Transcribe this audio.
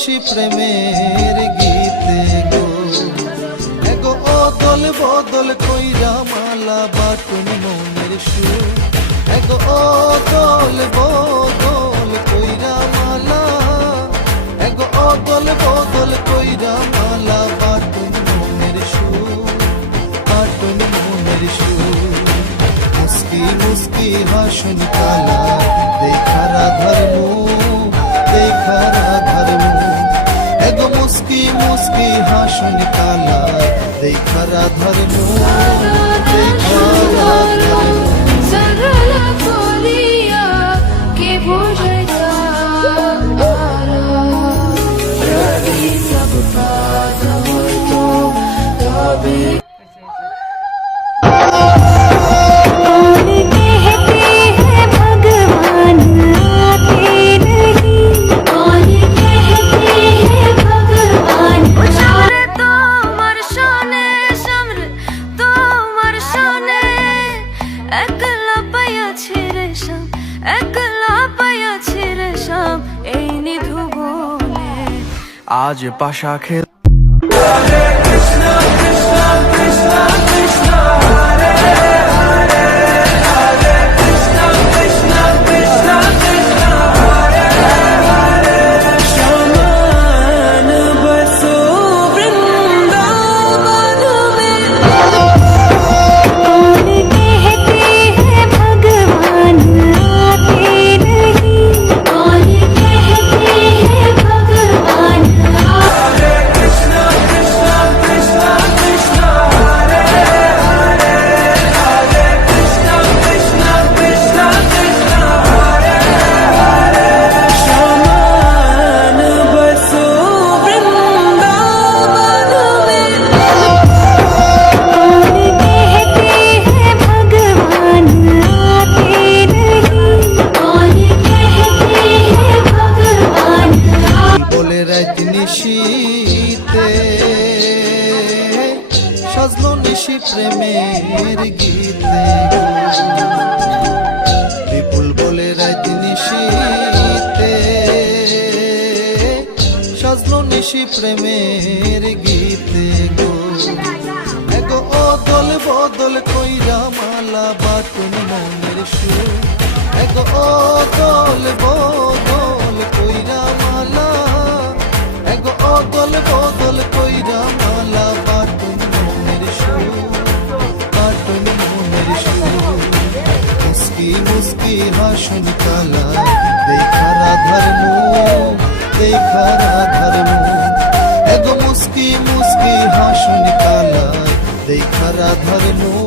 নিশি প্রেমের গীতে গো এগো অদল বদল কইরা মালা বাটুন মনের সুর এগো অদল বদল কইরা মালা এগো অদল বদল কইরা মালা বাটুন মনের সুর বাটুন মনের সুর মুস্কি মুস্কি হাসুন কালা দেখা রাধার মুখ দেখা রাধার মুখ এগো মুস্কি মুস্কি হাসুন কালা দেখা রাধার মুখ দেখা রাধার মুখ सरला कोरिया के बुझता यदि सब बात हो तो कभी आज पाशा खेल নিশীতে সাজলো নিশি প্রেমের গীতে বিপুল বলে রাত নিশীতে সাজলো নিশি প্রেমের গীতে গো এগো অদল বদল কইরা মালা বাটুন মনের সুর এগো অদল বদল কইরা মালা এগো অদল বদল কইরা মালা বাটুন মনের সুর বাটুন মনের সুর মুস্কি মুস্কি হাসুন কালা দেখা রাধার মুখ দেখা রাধার মুখ এগো মুস্কি মুস্কি হাসুন কালা দেখা রাধার মুখ